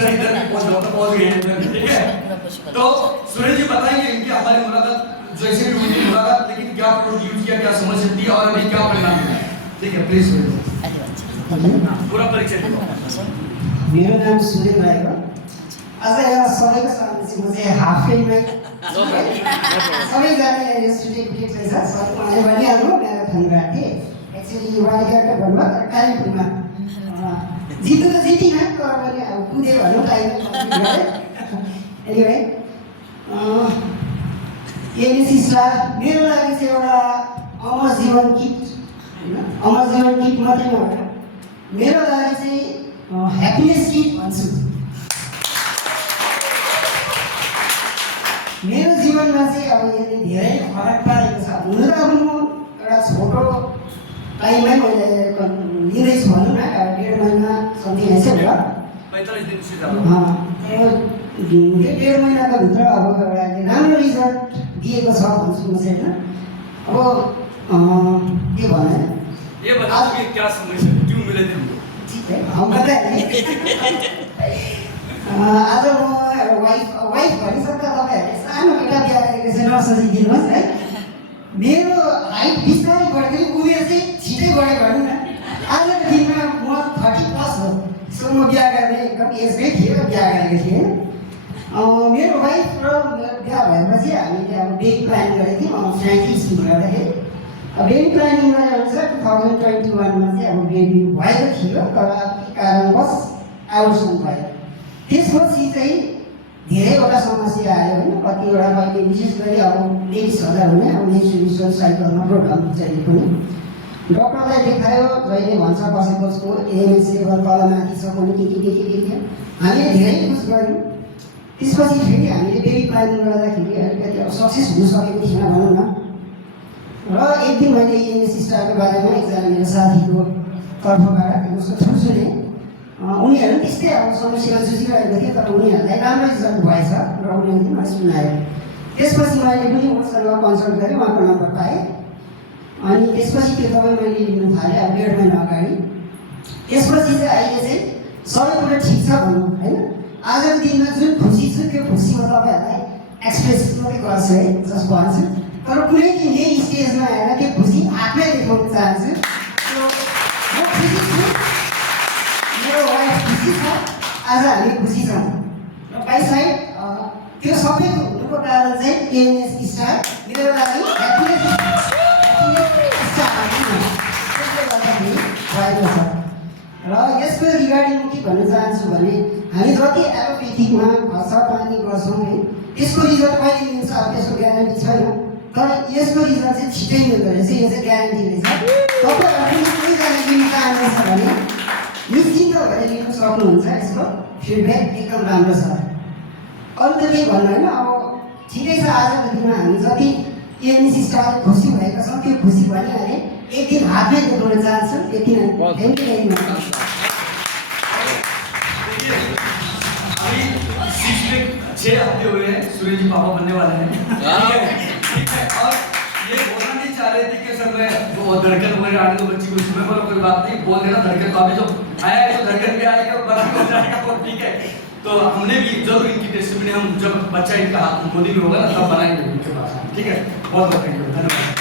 Sir इधर पहुंच गए हैं, ठीक है। तो सुरेश जी बताएंगे इनकी हमारी मुलाकात जैसे भी हुई थी मुलाकात, लेकिन क्या प्रोड्यूस किया, क्या समझ सकती है और अभी क्या परिणाम मिला, ठीक है। प्लीज पूरा परिचय दो। मेरो नाम सुरेश राई हो। आज यहाँ सबैको सामने म चाहिँ हाफैमै सबैजना यो स्टुडियोको गीत रहेछ सबै मलाई भनिहाल्नु मेरो धन्यवाद थिएँ। एक्चुअली वालिकाको घरमा कालिम्पोङमा जित्नु त जितिनँ तर मैले अब कुदेँ भनौँ टाइममा एनिवे एनएसएसला मेरो लागि चाहिँ एउटा अमर जीवन गीत होइन, अमर जीवन गीत मात्रै नभएर मेरो लागि चाहिँ ह्याप्पिनेस गीत भन्छु। मेरो जीवनमा चाहिँ अब यसले धेरै फरक पारेको छ। हुन त अब म एउटा छोटो टाइममै मैले लिँदैछु भनौँ न, 1.5 महिना समथिङ रहेछ होला, 45 दिन त्यो 1.5 महिनाको भित्र अब एउटा राम्रो रिजल्ट दिएको छ भन्छु म चाहिँ होइन। अब के भने ये बताओ कि क्या समझ क्यों मिले थे हमको, ठीक है हम बताएँ। आज म वाइफ भनिसक्दा तपाईँहरूले सानो केटा बिहा गरेको चाहिँ नसोचिदिनुहोस् है। मेरो हाइट बिस्तारै बढ्दै उमेर चाहिँ छिटै बढ्यो भनौँ न। आजको दिनमा म 30+ हो, सो म बिहा गर्ने एकदम एजमै थिएँ र बिहा गरेको थिएँ। मेरो वाइफ र बिहा भएपछि हामीले अब बेबी प्लानिङ गरेको थियौँ फ्रेन्कली स्कुल गर्दाखेरि। बेबी प्लानिङ गरेर अनुसार 2021मा चाहिँ अब बेबी भएको थियो, तर कारणवश एबोर्सन भयो। त्यसपछि चाहिँ धेरैवटा समस्या आयो होइन, कतिवटा मैले विशेष गरी अब लेडिजहरूलाई हुने अब मेन्स्ट्रुएसन साइकलमा प्रब्लम चाहिँ पनि डक्टरलाई देखायो, जहिले भन्छ कसैको एएमएस लेभल तलमाथि छ कुनै के हामीले धेरै कुछ गऱ्यौँ। त्यसपछि फेरि हामीले बेबी प्लानिङ गर्दाखेरि अलिकति अब सक्सेस हुन सकेको थिएन भनौँ न। र एक दिन मैले एएमएस स्टारको बारेमा एकजना मेरो साथीको तर्फबाट उसको थ्रु सुनेँ। उनीहरू त्यस्तै अब समस्या जुझिरहेको थिए, तर उनीहरूलाई राम्रो रिजल्ट भएछ र उनीहरूले मलाई सुनायो। त्यसपछि मैले पनि उसँग कन्सल्ट गरेँ, उहाँको नम्बर पाएँ। अनि त्यसपछि त्यो दबाई मैले लिनु थालेँ अब 1.5 महिना अगाडि। त्यसपछि चाहिँ अहिले चाहिँ सबै कुरा ठिक छ भनौँ होइन। आजको दिनमा जुन खुसी छु त्यो खुसी म तपाईँहरूलाई एक्सप्रेस मात्रै गर्छु है, जस्ट भन्छु। तर कुनै दिन यही स्टेजमा आएर त्यो खुसी आफै देखाउन चाहन्छु। म खुसी छु, मेरो वाइफ खुसी छ, आज हामी खुसी छौँ। र बाई साइड त्यो सबै हुनुको कारण चाहिँ एएनएस स्टार मेरो लागि ह्याप्पिनेस स्टार त्यसले गर्दाखेरि भएको छ। र यसको रिगार्डिङ के भन्न चाहन्छु भने हामी जति एलोपेथीमा खर्च पानी गर्छौँ है, त्यसको रिजल्ट कहिले मिल्छ अब त्यसको ग्यारेन्टी छैन, तर यसको रिजल्ट चाहिँ छिटै मिल्दो रहेछ, यो चाहिँ ग्यारेन्टी रहेछ। तपाईँहरू कोहीजना लिन चाहनुहुन्छ भने निश्चिन्त भएर लिनु सक्नुहुन्छ, यसको फिडब्याक एकदम राम्रो छ। अरू त केही भन्नु होइन, अब ठिकै छ। आजको दिनमा हामी जति एएनएस स्टार खुसी भएको छौँ त्यो खुसी भनिहालेँ, एक दिन हातमै देखाउन चाहन्छु। यति नै, थ्याङ्क यू भेरी मच। अभी 6 हफ्ते हुए हैं, सूरज जी पापा बनने वाले हैं, ठीक है। और ये बोलना नहीं चाह रहे थे कि सर मैं वो धड़कन वगैरह आने दो बच्ची को, इसमें बोला कोई बात नहीं, बोल देना धड़कन। तो अभी जो आया है तो धड़कन भी आएगा, बड़ा हो जाएगा वो, ठीक है। तो हमने भी जरूर इनकी टेस्टिमनी हम जब बच्चा इनका गोदी में होगा ना तब बनाएंगे इनके पास, ठीक है। बहुत बहुत थैंक यू, धन्यवाद।